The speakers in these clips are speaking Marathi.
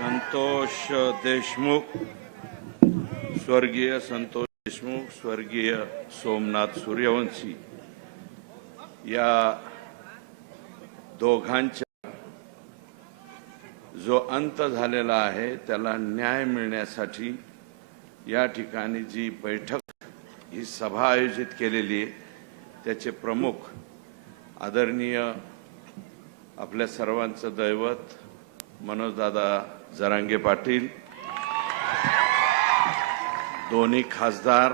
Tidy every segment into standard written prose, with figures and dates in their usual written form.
संतोष देशमुख, स्वर्गीय संतोष देशमुख, स्वर्गीय सोमनाथ सूर्यवंशी या दोघांचा जो अंत झालेला आहे त्याला न्याय मिळण्यासाठी या ठिकाणी जी बैठक ही सभा आयोजित केलेली आहे त्याचे प्रमुख आदरणीय आपल्या सर्वांचं दैवत मनोजदादा जरांगे पाटील, दोन्ही खासदार,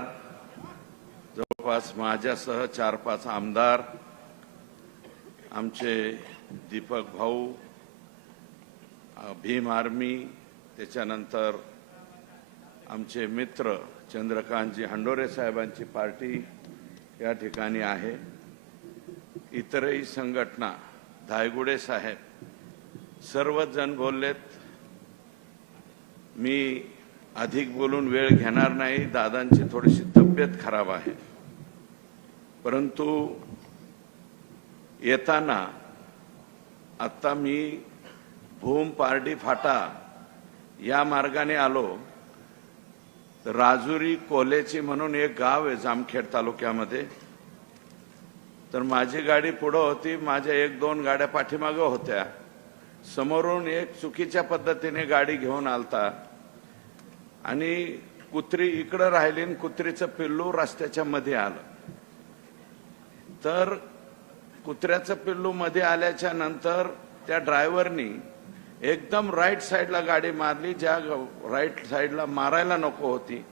जवळपास माझ्यासह 4-5 आमदार, आमचे दीपक भाऊ, भीम आर्मी, त्याच्यानंतर आमचे मित्र चंद्रकांतजी हंडोरे साहेबांची पार्टी या ठिकाणी आहे, इतरही संघटना, धायगुडे साहेब, सर्वच जण बोललेत. मी अधिक बोलून वेळ घेणार नाही. दादांची थोडीशी तब्येत खराब आहे, परंतु येताना आता मी भूम पारडी फाटा या मार्गाने आलो. राजुरी कोलेची म्हणून एक गाव आहे जामखेड तालुक्यामध्ये. तर माझी गाडी पुढे होती, माझ्या 1-2 गाड्या पाठीमागे होत्या. समोरून एक चुकीच्या पद्धतीने गाडी घेऊन आलता आणि कुत्री इकडे राहिली आणि कुत्रीचं पिल्लू रस्त्याच्या मध्ये आलं. तर कुत्र्याचं पिल्लू मध्ये आल्याच्या नंतर त्या ड्रायव्हरनी एकदम राईट साईडला गाडी मारली. ज्या राईट साईडला मारायला नको होती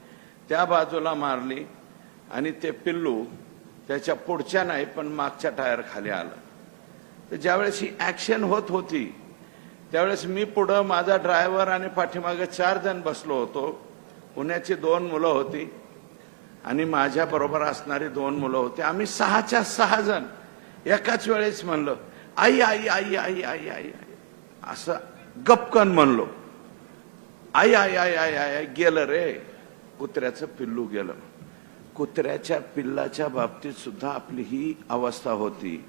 त्या बाजूला मारली आणि ते पिल्लू त्याच्या पुढच्या नाही पण मागच्या टायर खाली आलं. तर ज्यावेळेस ही ऍक्शन होत होती त्यावेळेस मी पुढे, माझा ड्रायव्हर आणि पाठीमागे 4 जण बसलो होतो. पुण्याची 2 मुलं होती आणि माझ्या बरोबर असणारी 2 मुलं होती. आम्ही 6च्या 6 जण एकाच वेळेस म्हणलं आई आई आई आई आई आई असं गपकन म्हणलो. आई आई आई आई आई गेलं रे, कुत्र्याचं पिल्लू गेलं. कुत्र्याच्या पिल्लाच्या बाबतीत सुद्धा आपली ही अवस्था होती.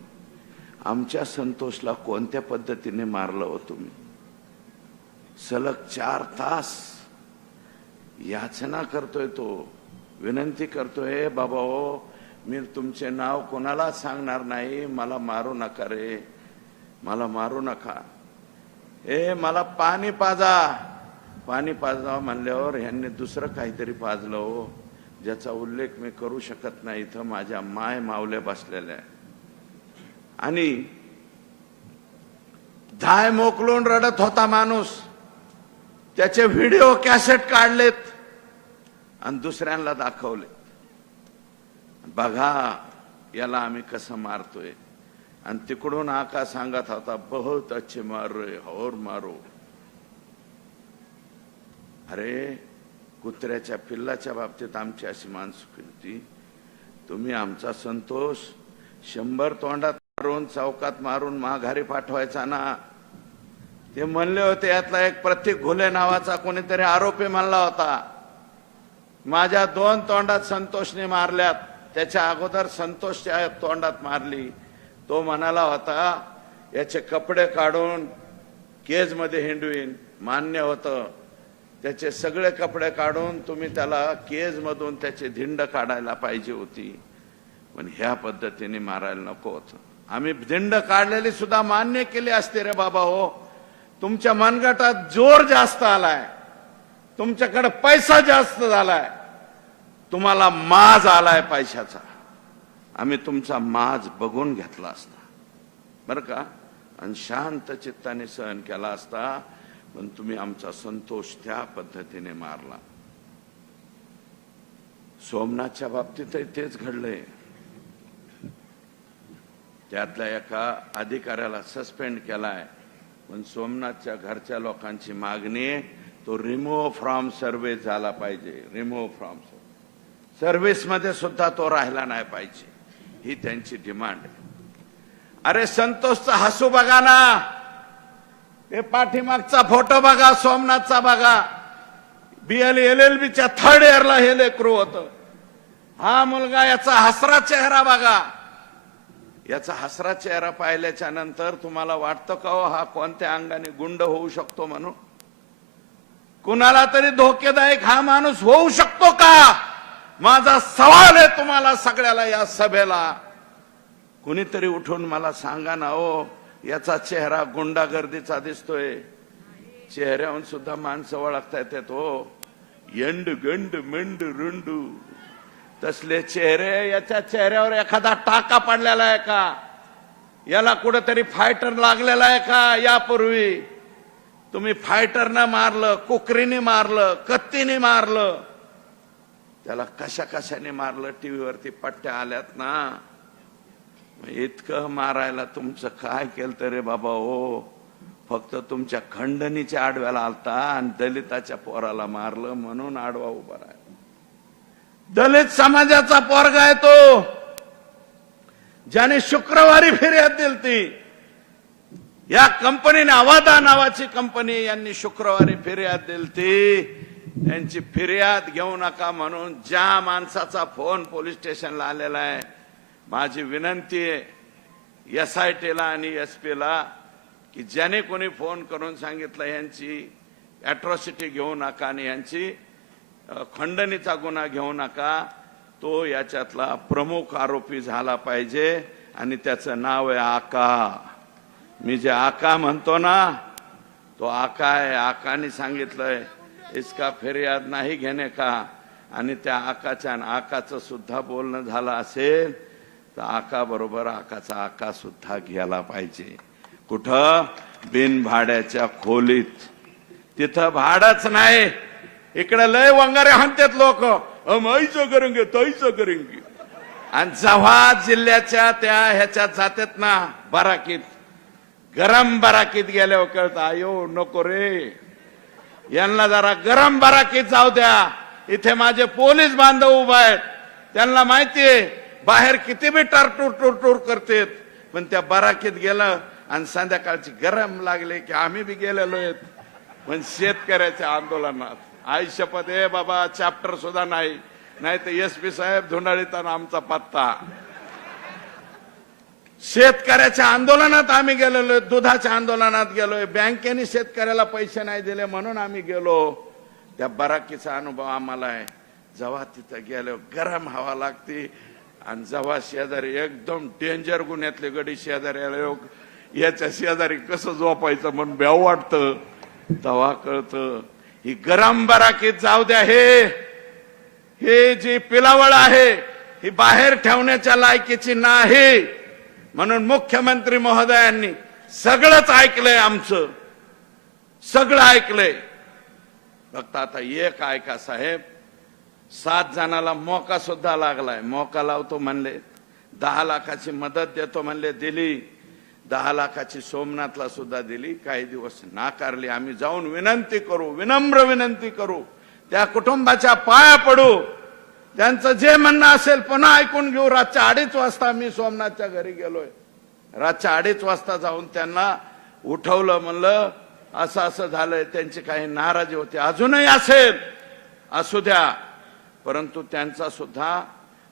आमच्या संतोषला कोणत्या पद्धतीने मारलं हो तुम्ही? सलग 4 तास याचना करतोय तो, विनंती करतोय, बाबा हो मी तुमचे नाव कोणाला सांगणार नाही, मला मारू नका रे, मला मारू नका. मला पाणी पाजा, पाणी पाजा म्हणल्यावर ह्यांनी दुसरं काहीतरी पाजलं हो, ज्याचा उल्लेख मी करू शकत नाही. इथं माझ्या माय मावल्या बसलेल्या आणि धाय मोकलून रडत होता माणूस. त्याचे व्हिडिओ कॅसेट काढलेत आणि दुसऱ्यांना दाखवले. बघा याला आम्ही कसं मारतोय. आणि तिकडून आका सांगत होता बहुत अच्छे मार रहे और मारो. अरे कुत्र्याच्या पिल्लाच्या बाबतीत आमची अशी मानसिकता, तुम्ही आमचा संतोष 100 तोंडात मारून चौकात मारून माघारी पाठवायचा ना. ते म्हणले होते, यातला एक प्रतीक घुले नावाचा कोणीतरी आरोपी म्हणला होता, माझ्या 2 तोंडात संतोषने मारल्यात, त्याच्या अगोदर संतोषच्या तोंडात मारली. तो म्हणाला होता याचे कपडे काढून केज मध्ये हिंडवीन. मान्य होतं, त्याचे सगळे कपडे काढून तुम्ही त्याला केज मधून त्याचे धिंड काढायला पाहिजे होती, पण ह्या पद्धतीने मारायला नको होतं. आम्ही धिंड काढलेली सुद्धा मान्य केली असते रे बाबा हो. तुमच्या मनगटात जोर जास्त आलाय, तुमच्याकडे पैसा जास्त झालाय, तुम्हाला माज आलाय पैशाचा. आम्ही तुमचा माज बघून घेतला असता बरं का, आणि शांत चित्ताने सहन केला असता. पण तुम्ही आमचा संतोष त्या पद्धतीने मारला. सोमनाथच्या बाबतीतही तेच घडलंय. त्यातल्या एका अधिकाऱ्याला सस्पेंड केलाय, पण सोमनाथच्या घरच्या लोकांची मागणी आहे तो रिमूव्ह फ्रॉम सर्व्हिस झाला पाहिजे. रिमूव्ह फ्रॉम सर्व्हिस मध्ये सुद्धा तो राहिला नाही पाहिजे, ही त्यांची डिमांड आहे. अरे संतोषचा हसू बघा ना, हे पाठीमागचा फोटो बघा, सोमनाथचा बघा. LLBच्या 3rd इयरला हे लेकरू होतं. हा मुलगा, याचा हसरा चेहरा बघा. याचा हसरा चेहरा पाहिल्याच्या नंतर तुम्हाला वाटतं का हा कोणत्या अंगाने गुंड होऊ शकतो म्हणून? कुणाला तरी धोकेदायक हा माणूस होऊ शकतो का? माझा सवाल आहे तुम्हाला सगळ्याला या सभेला. कुणीतरी उठून मला सांगा ना हो, याचा चेहरा गुंडागर्दीचा दिसतोय. चेहऱ्याहून सुद्धा माणसं ओळखता येतात हो. यंड गंड मेंड रुंडू तसले चेहरे. याच्या चेहऱ्यावर एखादा टाका पडलेला आहे का? याला कुठेतरी फायटर लागलेला आहे का? यापूर्वी तुम्ही फायटरनं मारलं, कुकरीने मारलं, कत्तीने मारलं, त्याला कशा कशाने मारलं टीव्हीवरती पट्ट्या आल्यात ना. इतकं मारायला तुमचं काय केलं रे बाबा हो? फक्त तुमच्या खंडणीच्या आडव्याला आलता आणि दलिताच्या पोराला मारलं म्हणून आडवा उभा राहिला. दलित समाजाचा पोरगा आहे तो, ज्याने शुक्रवारी फिर्याद दिलती. या कंपनीने, अवादा नावाची कंपनी, यांनी शुक्रवारी फिर्याद दिलती. यांची फिर्याद घेऊ नका म्हणून ज्या माणसाचा फोन पोलीस स्टेशनला आलेला आहे, माझी विनंती आहे SIT ला आणि SP ला की ज्याने कोणी फोन करून सांगितलं यांची अॅट्रॉसिटी घेऊ नका आणि यांची खंडणीचा गुन्हा घेऊ नका, तो याच्यातला प्रमुख आरोपी झाला पाहिजे. आणि त्याचं नाव आहे आका. मी जे आका म्हणतो ना, तो आका आहे. आकाने सांगितलंय इसका फिर्याद नाही घेणे का. आणि त्या आकाचं सुद्धा बोलणं झालं असेल तर आका बरोबर आकाचा आका सुद्धा घ्यायला पाहिजे. कुठं? बिन भाड्याच्या खोलीत. तिथं भाडच नाही. इकडे लय वंगारे हाणतात लोक, ऐचं करेंगे तैचं करेंगे. आणि जेव्हा जिल्ह्याच्या त्या ह्याच्यात जातात ना बराकीत, गरम बराकीत गेल्यावर कळतं आयो नको रे, यांना जरा गरम बराकीत जाऊ द्या. इथे माझे पोलीस बांधव उभा आहेत, त्यांना माहितीये बाहेर किती बी टरटूर टूर करतेत, पण त्या बराकीत गेलं आणि संध्याकाळची गरम लागले की आम्ही बी गेलेलो आहेत. पण शेतकऱ्याच्या आंदोलनात आई शपथ आहे बाबा, चॅप्टर सुद्धा नाही. नाही तर SP साहेब धुंडाळीताना आमचा पत्ता. शेतकऱ्याच्या आंदोलनात आम्ही गेलेलो, दुधाच्या आंदोलनात गेलोय. बँकेने शेतकऱ्याला पैसे नाही दिले म्हणून आम्ही गेलो. त्या बराकीचा अनुभव आम्हाला आहे. जेव्हा तिथं गेलो गरम हवा लागते आणि जेव्हा शेजारी एकदम डेंजर गुन्ह्यातले गडी शेजारी आले, याच्या शेजारी कसं झोपायचं म्हणून भ्याव वाटतं, तेव्हा कळतं ही गरम बराकीत जाऊ द्या. हे जी पिलावळ आहे ही बाहेर ठेवण्याच्या लायकीची नाही. म्हणून मुख्यमंत्री महोदयांनी सगळंच ऐकलंय, आमचं सगळं ऐकलंय. फक्त आता एक ऐका साहेब, 7 जणाला मोका सुद्धा लागलाय. मोका लावतो म्हणले, 10 लाखाची मदत देतो म्हणले, दिली. 10 लाखाची सोमनाथला सुद्धा दिली. काही दिवस नाकारली. आम्ही जाऊन विनंती करू, विनम्र विनंती करू, त्या कुटुंबाच्या पाया पडू, त्यांचं जे म्हणणं असेल पुन्हा ऐकून घेऊ. रातच्या 2:30 वाजता मी सोमनाथच्या घरी गेलोय. रातच्या 2:30 वाजता जाऊन त्यांना उठवलं, म्हणलं असं असं झालंय. त्यांची काही नाराजी होती, अजूनही असेल, असू द्या, परंतु त्यांचा सुद्धा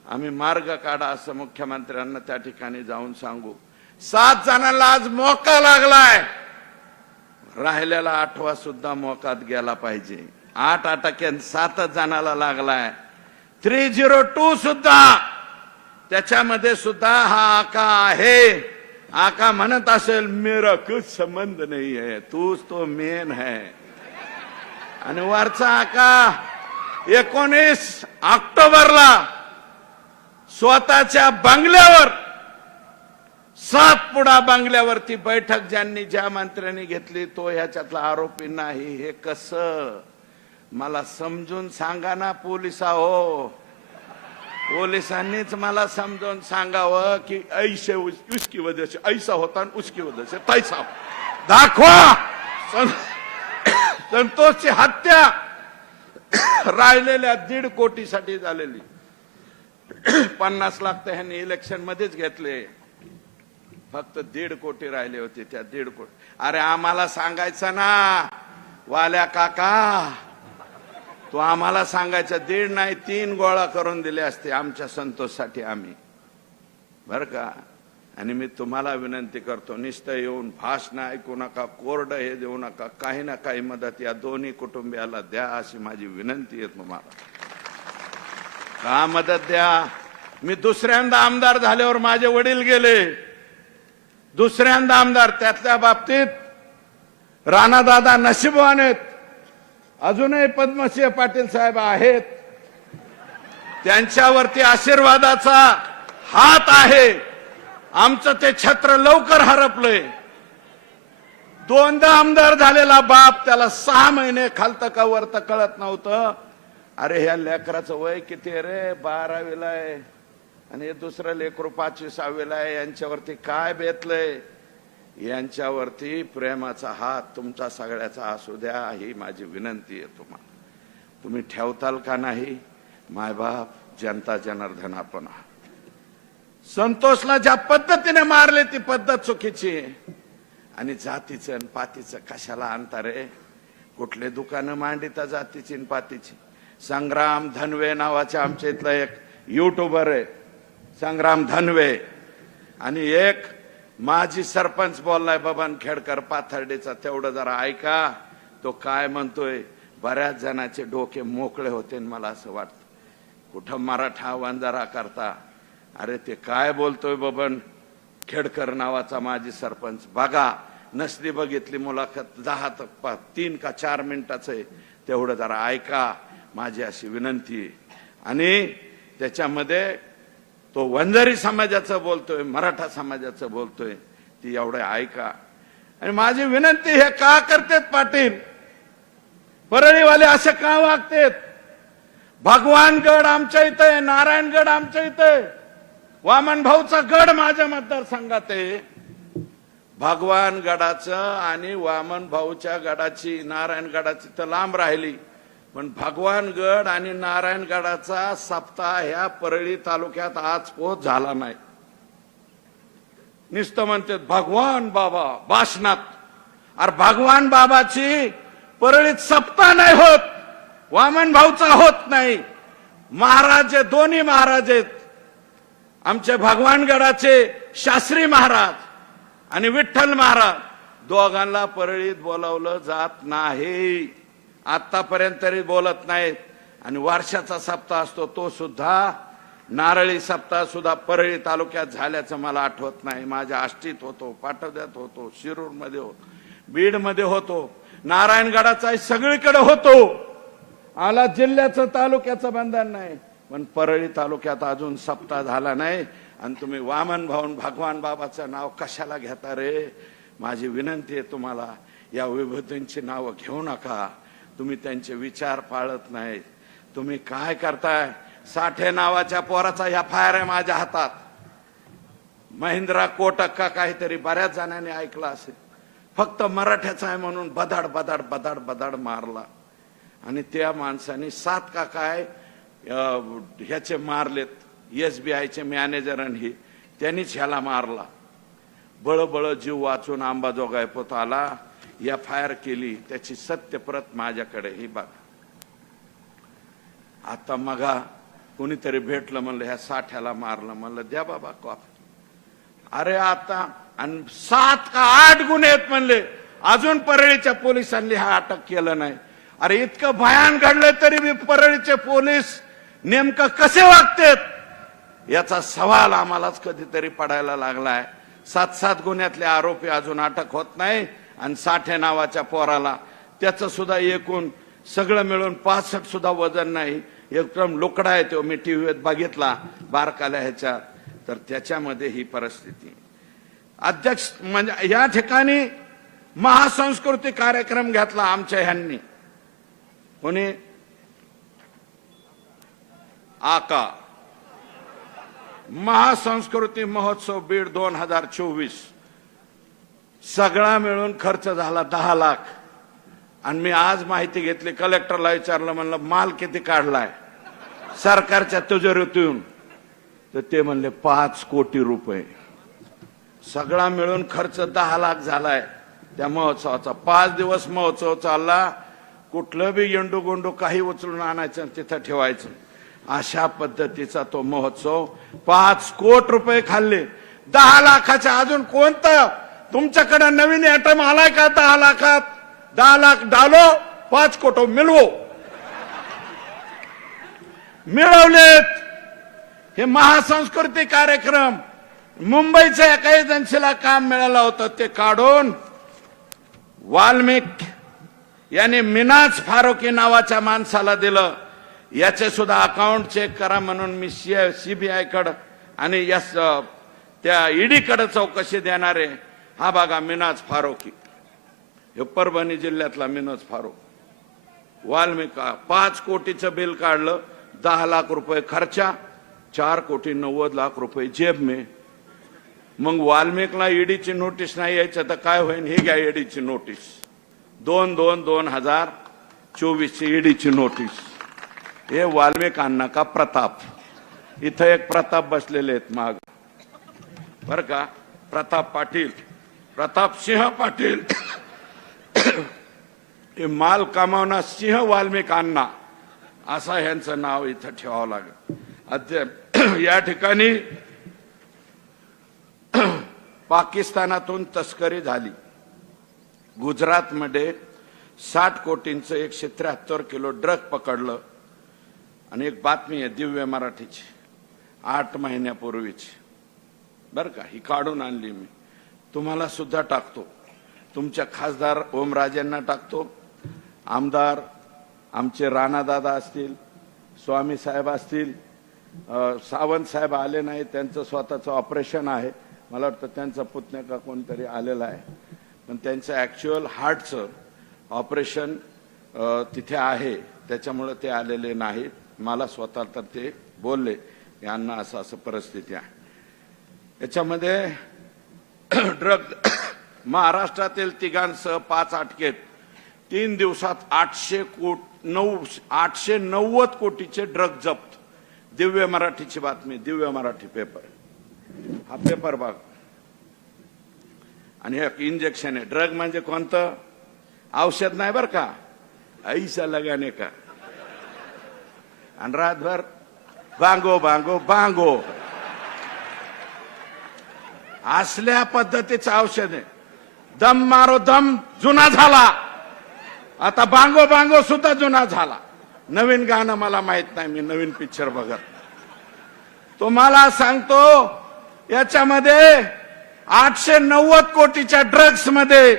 आम्ही मार्ग काढा असं मुख्यमंत्र्यांना त्या ठिकाणी जाऊन सांगू. 7 जणांना आज मोका लागलाय. राहिलेला 8वा सुद्धा मोकात गेला पाहिजे. 8 अटकेन 7 जणाला लागलाय. 302 सुद्धा, त्याच्यामध्ये सुद्धा हा आका आहे. आका म्हणत असेल मेरा कुछ संबंध नहीं है, तूच तो मेन है. आणि वरचा आका 19 ऑक्टोबरला स्वतःच्या बंगल्यावर, सातपुडा बंगल्यावरती बैठक ज्या मंत्र्यांनी घेतली तो ह्याच्यातला आरोपी नाही. हे कसं मला समजून सांगा ना पोलिसांनो. पोलिसांनीच मला समजून सांगावं की ऐसे उसकी वजह से ऐसा होता आणि उसकी वजह से तैसा. दाखवा संतोषची हत्या राहिलेल्या 1.5 कोटीसाठी झालेली. 50 लाख तर ह्यांनी इलेक्शन मध्येच घेतले. फक्त 1.5 कोटी राहिले होते. त्या 1.5 कोटी, अरे आम्हाला सांगायचं ना वाल्या काका, तो आम्हाला सांगायचं. 1.5 नाही 3 गोळा करून दिले असते आमच्या संतोषसाठी आम्ही, बर का. आणि मी तुम्हाला विनंती करतो, नुसतं येऊन भाषण ऐकू नका, कोरड हे देऊ नका, काही ना काही मदत या दोन्ही कुटुंबियाला द्या अशी माझी विनंती आहे तुम्हाला. का मदत द्या. मी दुसऱ्यांदा आमदार झाल्यावर माझे वडील गेले, दुसऱ्यांदा आमदार. त्यातल्या बाबतीत राणादादा नशीबवान आहेत, अजूनही पद्मसिंह पाटील साहेब आहेत, त्यांच्यावरती आशीर्वादाचा हात आहे. आमचं ते छत्र लवकर हरपलंय. दोनदा आमदार झालेला बाप, त्याला 6 महिने खालतं का वरतं कळत नव्हतं. अरे ह्या लेकराचं वय किती आहे रे, 12वीला आहे, आणि हे दुसरं लेकरू 5वी-6वीला आहे. यांच्यावरती काय बेतलंय. यांच्यावरती प्रेमाचा हात तुमचा सगळ्याचा असू द्या, ही माझी विनंती आहे तुम्हाला. तुम्ही ठेवताल का नाही. मायबाप, जनता जनार्दन आपण. संतोषला ज्या पद्धतीने मारले ती पद्धत चुकीची आहे. आणि जातीचं आणि पातीचं कशाला आणता रे. कुठले दुकानं मांडिता जातीची आणि पातीची. संग्राम धनवे नावाचे आमच्या इथला एक युट्यूबर आहे, संग्राम धनवे, आणि एक माजी सरपंच बोललाय बबन खेडकर पाथर्डीचा, तेवढं जरा ऐका. तो काय म्हणतोय. बऱ्याच जणांचे डोके मोकळे होते. मला असं वाटतं कुठं मराठा वंजारा करता. अरे ते काय बोलतोय बबन खेडकर नावाचा माजी सरपंच. बघा, नसली बघितली मुलाखत, 3 का 4 मिनिटाचं आहे, तेवढं जरा ऐका, माझी अशी विनंती आहे. आणि त्याच्यामध्ये तो वंजारी समाजाचं बोलतोय, मराठा समाजाचं बोलतोय, ती एवढं ऐका. आणि माझी विनंती, हे का करतेत पाटील, परळीवाले असे का वागतेत. भगवानगड आमच्या इथे, नारायणगड आमच्या इथे, वामन भाऊचा गड माझ्या मतदारसंघात आहे. भगवान गडाचं आणि वामन भाऊच्या गडाची, नारायण गडाची तर लांब राहिली, पण भगवान गड आणि नारायण गडाचा सप्ताह ह्या परळी तालुक्यात आज पोच झाला नाही. नुसतं म्हणतात भगवान बाबा भाषणात. अरे भगवान बाबाची परळीत सप्ताह नाही होत, वामन भाऊचा होत नाही. महाराज, दोन्ही महाराज आहेत आमचे, भगवानगडाचे शास्त्री महाराज आणि विठ्ठल महाराज, दोघांना परळीत बोलावलं जात नाही. आतापर्यंत तरी बोलत नाहीत. आणि वर्षाचा सप्ताह असतो, तो सुद्धा नारळी सप्ताह सुद्धा परळी तालुक्यात झाल्याचं मला आठवत नाही. माझ्या आष्टीत होतो, पाटोद्यात होतो, शिरूर मध्ये होतो, बीड मध्ये होतो, नारायणगडाचा सगळीकडे होतो. आला जिल्ह्याचं तालुक्याचं बंधन नाही, पण परळी तालुक्यात अजून सप्ताह झाला नाही. आणि तुम्ही वामन भाऊन भगवान बाबाचं नाव कशाला घेता रे. माझी विनंती आहे तुम्हाला, या विभूतींची नावं घेऊ नका. तुम्ही त्यांचे विचार पाळत नाहीत. तुम्ही काय करताय. साठे नावाच्या पोराचा FIR आहे माझ्या हातात. महिंद्रा कोटक का काहीतरी, बऱ्याच जणांनी ऐकलं असेल. फक्त मराठ्याचा आहे म्हणून बदाड बदाड बदाड बदाड मारला. आणि त्या माणसाने 7 का काय ह्याचे मारलेत, SBIचे मॅनेजर, आणि त्यांनीच ह्याला मारला. बळबळ जीव वाचून अंबाजोगाई पोत आला, FIR केली. त्याची सत्यप्रत माझ्याकडे, ही बघा. आता मगा कोणीतरी भेटलं, म्हणलं ह्या साठ्याला मारलं. म्हणलं द्या बाबा कॉपी. अरे आता, आणि 7 का 8 गुन्हे आहेत म्हणले, अजून परळीच्या पोलिसांनी हा अटक केलं नाही. अरे इतकं भयान घडलं तरी बी परळीचे पोलीस नेमकं कसे वागतेत याचा सवाल आम्हालाच कधीतरी पडायला लागलाय. 7 गुन्ह्यातले आरोपी अजून अटक होत नाही. आणि साठे नावाच्या पोराला, त्याचं सुद्धा एकूण सगळं मिळून 65 सुद्धा वजन नाही. एकदम लुकडा आहे तो. मी टीव्हीत बघितला बारकाल्या ह्याच्या, तर त्याच्यामध्ये ही परिस्थिती. अध्यक्ष म्हणजे या ठिकाणी महासंस्कृती कार्यक्रम घेतला आमच्या ह्यांनी. कोणी आका महासंस्कृती महोत्सव बीड 2024 सगळा मिळून खर्च झाला 10 लाख. आणि मी आज माहिती घेतली, कलेक्टरला विचारलं, म्हणलं माल किती काढलाय सरकारच्या तिजोरीतून, तर ते म्हणले 5 कोटी रुपये. सगळा मिळून खर्च 10 लाख झालाय त्या महोत्सवाचा. 5 दिवस महोत्सव चालला. कुठलं बी येंडू गोंडू काही उचलून आणायचं, तिथं ठेवायचं, अशा पद्धतीचा तो महोत्सव. 5 कोटी रुपये खाल्ले. 10 लाखाच्या अजून कोणतं तुमच्याकडे नवीन ऍटम आलाय का? 10 लाखात 10 लाख डालो 5 कोटी मिळवो मिळवलेत. हे महासंस्कृती कार्यक्रम मुंबईच्या एका एजन्सीला काम मिळालं होतं, ते काढून वाल्मिक यांनी मिनाज फारुकी नावाच्या माणसाला दिलं. याचे सुद्धा अकाउंट चेक करा म्हणून मी सीबीआय कडे आणि त्या ईडी कडे चौकशी देणार आहे. हा बघा मिनाज फारुकी, हे परभणी जिल्ह्यातला मिनाज फारुक. वाल्मिक 5 कोटीचं बिल काढलं, 10 लाख रुपये खर्चा, 4,90,00,000 जेब में. मग वाल्मिकला ईडीची नोटीस नाही यायचं तर काय होईल? हे घ्या ईडीची नोटीस, 2/2/2024ची ईडीची नोटीस. हे वाल्मिक अण्णा का प्रताप. इथं एक प्रताप बसलेले आहेत माग बर का, प्रताप पाटील, प्रताप सिंह पाटील. हे माल कमावणार सिंह वाल्मिक अण्णा असं यांचं नाव इथं ठेवावं लागेल. या ठिकाणी पाकिस्तानातून तस्करी झाली. गुजरातमध्ये 60 कोटींचं 173 किलो ड्रग पकडलं. आणि एक बातमी आहे दिव्य मराठीची 8 महिन्यापूर्वीची बर का, ही काढून आणली मी, तुम्हाला सुद्धा टाकतो, तुमच्या खासदार ओमराजेंना टाकतो, आमदार आमचे राणादादा असतील, स्वामी साहेब असतील, सावंत साहेब आले नाही, त्यांचं स्वतःचं ऑपरेशन आहे, मला वाटतं त्यांचा पुतण्या का कोणतरी आलेला आहे, पण त्यांचं ऍक्च्युअल हार्टचं ऑपरेशन तिथे आहे, त्याच्यामुळे ते आलेले नाहीत. मला स्वतः तर ते बोलले यांना असं असं परिस्थिती आहे. याच्यामध्ये ड्रग महाराष्ट्रातील तिघांसह 5 अटकेत, 3 दिवसात 890 कोटीचे ड्रग जप्त. दिव्य मराठीची बातमी, दिव्य मराठी पेपर, हा पेपर बघ. आणि एक इंजेक्शन आहे. ड्रग म्हणजे कोणतं? औषध नाही बर का, ऐसा लगाने का. आणि रातभर बांगो बांगो बांगो असल्या पद्धतीचं औषध आहे. दम मारो दम जुना झाला, आता बांगो बांगो सुद्धा जुना झाला. नवीन गाणं मला माहित नाही, मी नवीन पिक्चर बघत. तुम्हाला सांगतो याच्यामध्ये 890 कोटीच्या ड्रग्स मध्ये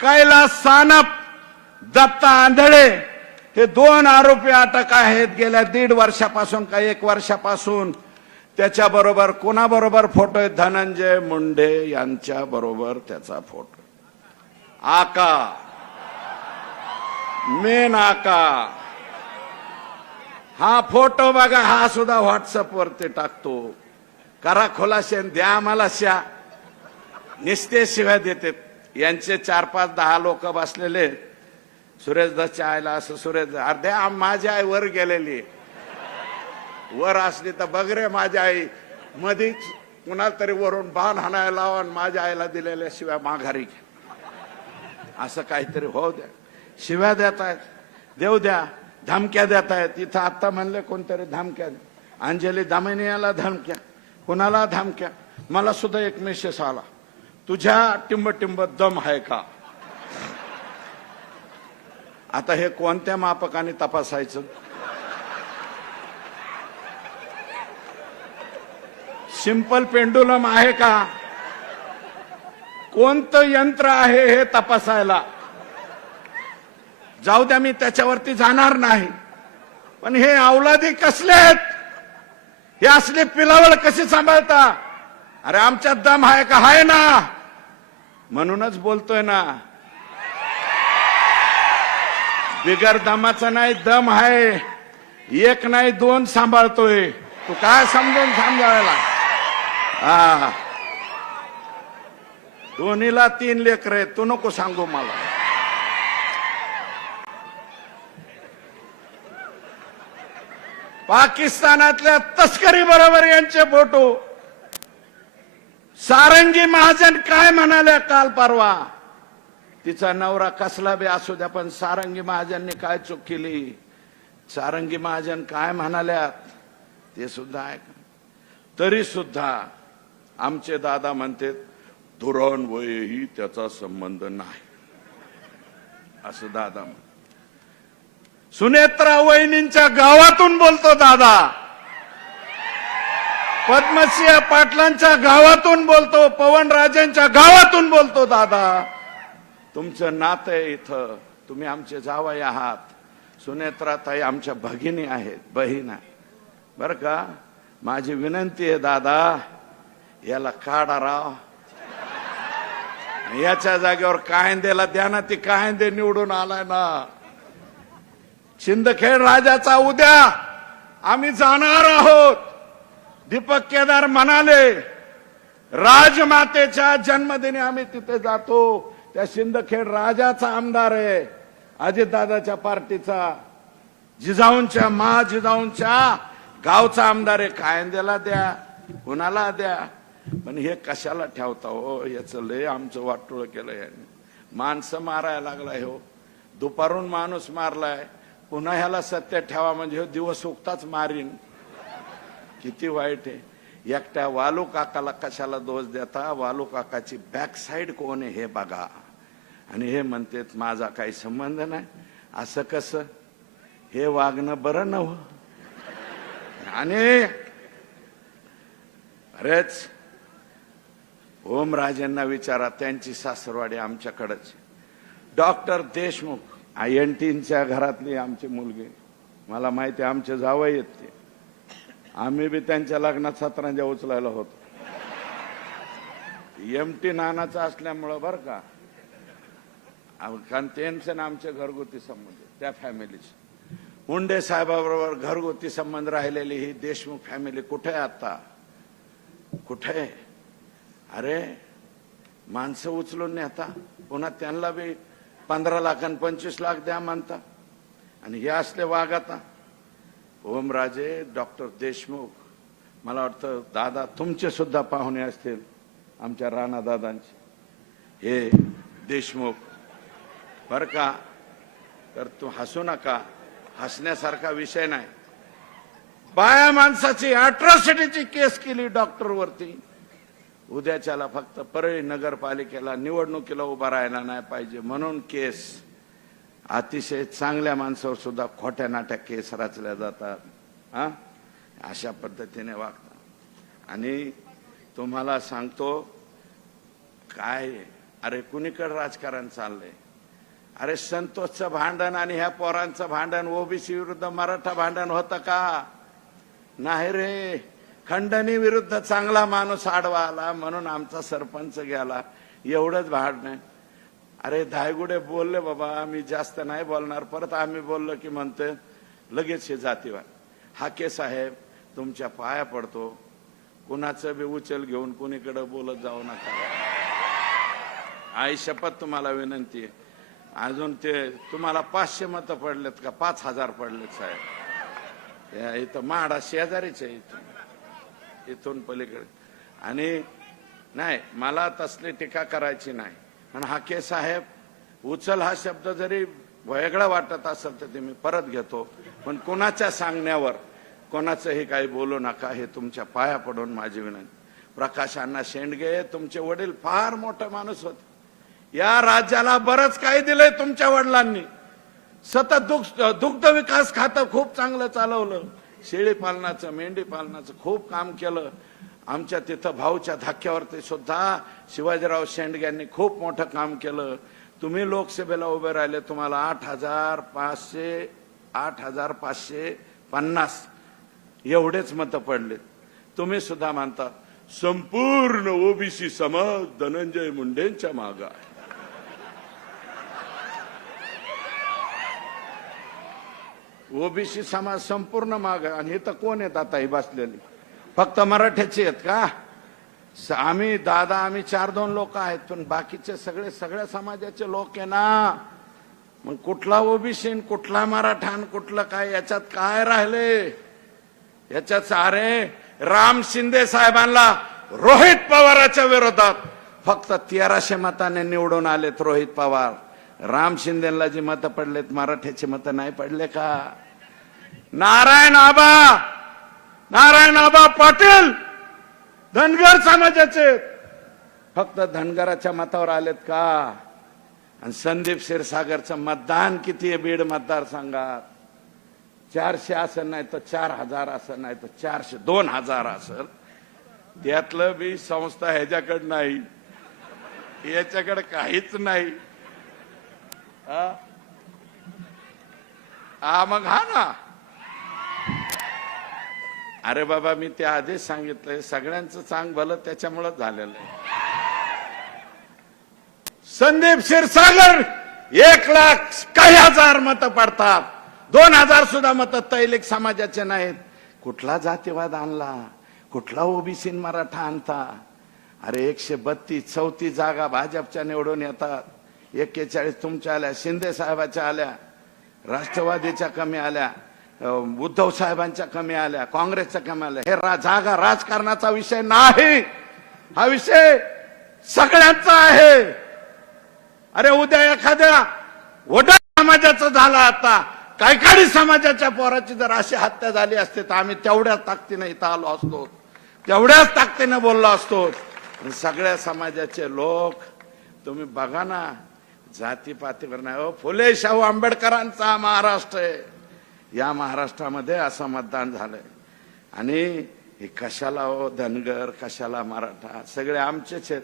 कैलास सानप, दत्ता आंधळे हे 2 आरोपी अटक आहेत. गेल्या 1.5 वर्षापासून का 1 वर्षापासून त्याच्याबरोबर कोणाबरोबर फोटो आहे? धनंजय मुंडे यांच्या बरोबर त्याचा फोटो. आका, मेन आका, हा फोटो बघा, हा सुद्धा व्हॉट्सअप वरती टाकतो. करा खुलासे, द्या आम्हाला शा. निस्ते शिव्या देते. यांचे 4-5-10 लोक बसलेले. सुरेश दसच्या आईला असं, सुरेश अर्ध्या माझी आई वर गेलेली, वर असली तर बघ रे माझी आई, मधीच कुणाला तरी वरून बाण हाणायला लावा, माझ्या आईला दिलेल्या शिव्या माघारी घ्या, असं काहीतरी होऊ द्या. शिव्या देतायत, देऊ द्या. धमक्या देतायत. इथं आता म्हणले कोणतरी धमक्या, अंजली दामिनीला धमक्या, कुणाला धमक्या. मला सुद्धा एक मेसेज आला, तुझ्या टिंब दम आहे का? आता हे कोणत्या मापकाने तपासायचं? सिंपल पेंडुलम आहे का? कोणतं यंत्र आहे हे तपासायला? जाऊ द्या, मी त्याच्यावरती जाणार नाही. पण हे औलादी कसले आहेत? हे असले पिलावळ कशी सांभाळता? अरे आमच्यात दम आहे का? आहे ना, म्हणूनच बोलतोय ना. बिगर दमाचा नाही, दम आहे. 1 नाही 2 सांभाळतोय. तू काय समजून सांभाळायला? हा, दोन्हीला 3 लेकर आहेत. तू नको सांगू मला. पाकिस्तानातल्या तस्करी बरोबर यांचे फोटो. सारंगी महाजन काय म्हणाल्या काल परवा? तिचा नवरा कसला बी असू द्या, पण सारंगी महाजनने काय चूक केली? सारंगी महाजन काय म्हणाल्यात ते सुद्धा ऐका. तरी सुद्धा आमचे दादा म्हणते धोरण वयही त्याचा संबंध नाही, असं दादा सुनेत्रा वहिनींच्या गावातून बोलतो दादा, पद्मसिंह पाटलांच्या गावातून बोलतो, पवनराजेंच्या गावातून बोलतो दादा. तुमचं नातं आहे इथं, तुम्ही आमचे जावई आहात. सुनेत्राताई आमच्या भगिनी आहेत, बहीण आहे बर का. माझी विनंती आहे दादा, याला काढा राव, याच्या जागेवर कायंदेला द्या ना. ती कायंदे निवडून आलाय ना. शिंदखेड राजाचा उद्या आम्ही जाणार आहोत. दीपक केदार म्हणाले राजमातेच्या जन्मदिनी आम्ही तिथे जातो. त्या शिंदखेड राजाचा आमदार आहे, अजितदादाच्या पार्टीचा, जिजाऊंच्या गावचा आमदार आहे. कायंदेला द्या, कुणाला द्या, पण हे कशाला ठेवता हो. याचं लय आमचं वाटोळ केलं याने. माणसं मारायला लागलाय हो, दुपारून माणूस मारलाय, पुन्हा ह्याला सत्य ठेवा म्हणजे हो दिवस उगताच मारीन. किती वाईट आहे. एकट्या वालू काकाला कशाला दोष देता. वालू काकाची बॅक साईड कोण आहे हे बघा. आणि हे म्हणतात माझा काही संबंध नाही. असं कसं? हे वागणं बरं नव्ह. आणि अरेच ओमराजेंना विचारा, त्यांची सासरवाडी आमच्याकडेच. डॉक्टर देशमुख INTच्या घरातली आमची मुलगी, मला माहिती आहे, आमचे जावई आहेत ते. आम्ही बी त्यांच्या लग्नात सतरंजा उचलायला होतो. MT नानाचं असल्यामुळं बरं का, कारण त्यांचं आमचे घरगुती संबंध, त्या फॅमिलीचे. मुंडे साहेबाबरोबर घरगुती संबंध राहिलेली ही देशमुख फॅमिली कुठे आहे आता? कुठे? अरे माणसं उचलून नेता, पुन्हा त्यांना बी 15 लाख आणि 25 लाख द्या म्हणता. आणि हे असले वाघ आता. ओमराजे, डॉक्टर देशमुख, मला वाटतं दादा तुमचे सुद्धा पाहुणे असतील, आमच्या राणा दादांचे. हे देशमुख बर का. तर तू हसू नका, हसण्यासारखा विषय नाही. बाया माणसाची अट्रॉसिटीची केस केली डॉक्टरवरती. उद्याच्याला फक्त परळी नगरपालिकेला निवडणुकीला उभा राहायला नाही पाहिजे म्हणून केस. अतिशय चांगल्या माणसावर सुद्धा खोट्या नाट्या केस रचल्या जातात. अशा पद्धतीने वागतात. आणि तुम्हाला सांगतो काय, अरे कुणीकडे राजकारण चाललंय. अरे संतोषचं भांडण आणि ह्या पोरांचं भांडण, ओबीसी विरुद्ध मराठा भांडण होतं का? नाही रे. खंडणी विरुद्ध चांगला माणूस आडवा आला म्हणून आमचा सरपंच गेला, एवढंच भांडण. अरे धायगुडे बोलले बाबा, आम्ही जास्त नाही बोलणार. परत आम्ही बोललो की म्हणते लगेच हे जातीवाद. हाके साहेब तुमच्या पाया पडतो, कुणाचं बी उचल घेऊन कुणीकडे बोलत जाऊ नका. आई शपथ तुम्हाला विनंती आहे. अजून ते तुम्हाला 500 मतं पडलेत का 5000 पडलेत साहेब? इथं माडा शेजारीच आहे, इथून पलीकडे. आणि नाही, मला तसली टीका करायची नाही. पण हाके साहेब, उचल हा शब्द जरी वेगळा वाटत असेल तर ते मी परत घेतो, पण कोणाच्या सांगण्यावर कोणाचंही काही बोलू नका, हे तुमच्या पाया पडून माझी विनंती. प्रकाश अण्णा शेंडगे तुमचे वडील फार मोठा माणूस होते. या राज्याला बरंच काही दिलंय तुमच्या वडिलांनी. सतत दुग्ध विकास खातं खूप चांगलं चालवलं. शेळी पालनाचं, मेंढी पालनाचं खूप काम केलं. आमच्या तिथं भाऊच्या धक्क्यावरती सुद्धा शिवाजीराव शेंडग्यांनी खूप मोठं काम केलं. तुम्ही लोकसभेला उभे राहिले, तुम्हाला 8,550 एवढेच मतं पडले. तुम्ही सुद्धा म्हणता संपूर्ण ओबीसी समाज धनंजय मुंडेंच्या मागे आहे. ओबीसी समाज संपूर्ण मागे, आणि हे तर कोण आहेत आता ही बसलेली? फक्त मराठ्याचे आहेत का? आम्ही 4-2 लोक आहेत, पण बाकीचे सगळ्या समाजाचे लोक आहे ना. मग कुठला ओबीसी, कुठला मराठा, कुठलं काय, याच्यात काय राहिले? याच्यात अरे राम शिंदे साहेबांना रोहित पवाराच्या विरोधात फक्त 1300 मताने निवडून आलेत रोहित पवार. राम शिंदेला जी मतं पडलेत, मराठ्याची मतं नाही पडले का? नारायण आबा पाटील धनगर समाजाचे फक्त धनगराच्या मतावर आलेत का? आणि संदीप क्षीरसागरचं मतदान किती आहे बीड मतदारसंघात? 400 असेल, नाही तर 4000 असेल, नाही तर 400 2000 असेल. त्यातलं बी संस्था ह्याच्याकडे नाही, याच्याकडे काहीच नाही. मग हा ना. अरे बाबा, मी त्या आधीच सांगितलंय, सगळ्यांचं चांग भलं त्याच्यामुळेच झालेलं आहे. संदीप क्षीरसागर 1,00,000 काही हजार मतं पडतात, 2000 सुद्धा मतं तैलिक समाजाचे नाहीत. कुठला जातीवाद आणला? कुठला ओबीसी मराठा आणता? अरे 132 34 जागा भाजपच्या निवडून येतात, 41 तुमच्या आल्या, शिंदे साहेबाच्या आल्या, राष्ट्रवादीच्या कमी आल्या, उद्धव साहेबांच्या कमी आल्या, काँग्रेसच्या कमी आल्या. हे जागा राजकारणाचा विषय नाही, हा विषय सगळ्यांचा आहे. अरे उद्या एखाद्या वडा समाजाचं झाला, आता कैकाडी समाजाच्या पोराची जर अशी हत्या झाली असते तर आम्ही तेवढ्याच ताकदीने इथं आलो असतो, तेवढ्याच ताकदीने बोललो असतो. सगळ्या समाजाचे लोक तुम्ही बघा ना, जातीपातीवर नाही. फुले शाहू आंबेडकरांचा महाराष्ट्र आहे, या महाराष्ट्रामध्ये असं मतदान झालंय. आणि हे कशाला हो धनगर, कशाला मराठा, सगळे आमचेच आहेत.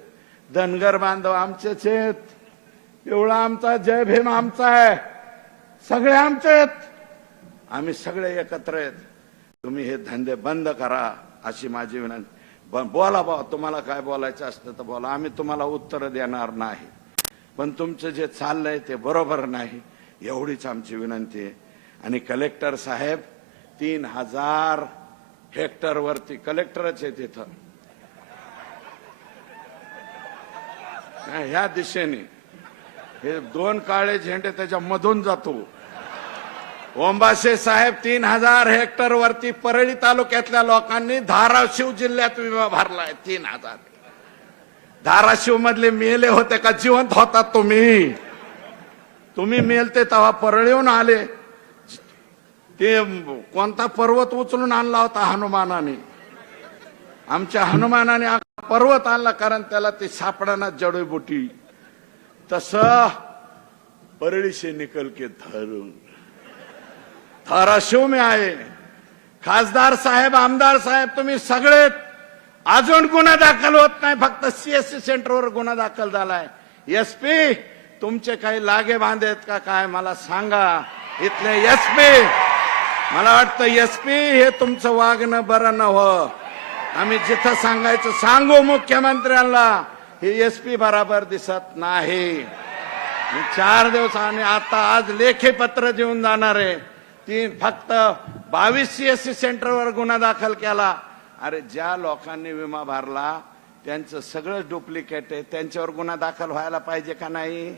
धनगर बांधव आमचेच आहेत, पिवळा आमचा, जय भीम आमचा आहे, सगळे आमचे आहेत, आम्ही सगळे एकत्र आहेत. तुम्ही हे धंदे बंद करा अशी माझी विनंती. बोला बाबा, तुम्हाला काय बोलायचं असतं तर बोला, आम्ही तुम्हाला उत्तर देणार नाही, पण तुमचं जे चाललंय ते बरोबर नाही, एवढीच आमची विनंती आहे. आणि कलेक्टर साहेब 3000 हेक्टर वरती, कलेक्टरच आहे तिथं, ह्या दिशेने हे 2 काळे झेंडे त्याच्या मधून जातो. ओंबासे साहेब 3000 हेक्टर वरती परळी तालुक्यातल्या लोकांनी धाराशिव जिल्ह्यात विमा भरलाय. 3000 धाराशिव मधले मेले होते का जिवंत होतात? तुम्ही मेलते तेव्हा परळीहून आले. ते कोणता पर्वत उचलून आणला होता हनुमानाने? आमच्या हनुमानाने पर्वत आणला, कारण त्याला ते सापडाना जडीबुटी. तसं परळी से निकल के धाराशिव में आए. खासदार साहेब, आमदार साहेब, तुम्ही सगळे अजून गुन्हा दाखल होत नाही, फक्त सीएससी सेंटरवर गुन्हा दाखल झालाय. एसपी तुमचे काही लागे बांधेत का काय मला सांगा. इथले एसपी, मला वाटतं एसपी हे तुमचं वागणं बरं न हो. आम्ही जिथं सांगायचं सांगू मुख्यमंत्र्यांना, हे एसपी बराबर दिसत नाही. 4 दिवस आणि आता आज लेखी पत्र देऊन जाणार आहे. फक्त 22 सीएससी सेंटरवर गुन्हा दाखल केला. अरे ज्या लोकांनी विमा भरला त्यांचं सगळं डुप्लिकेट आहे, त्यांच्यावर गुन्हा दाखल व्हायला पाहिजे का नाही?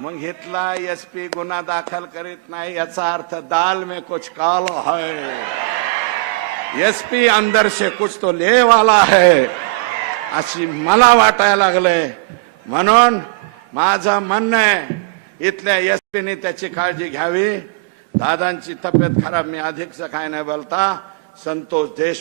मग घेतला एसपी गुन्हा दाखल करीत नाही, याचा अर्थ दाल में कुछ काला है, एसपी अंदर से कुछ तो ले वाला है, अशी मला वाटायला लागलंय. म्हणून माझं म्हणणं आहे, इथल्या एसपीने त्याची काळजी घ्यावी. दादांची तब्येत खराब, मी अधिकच काय नाही बोलता. संतोष देश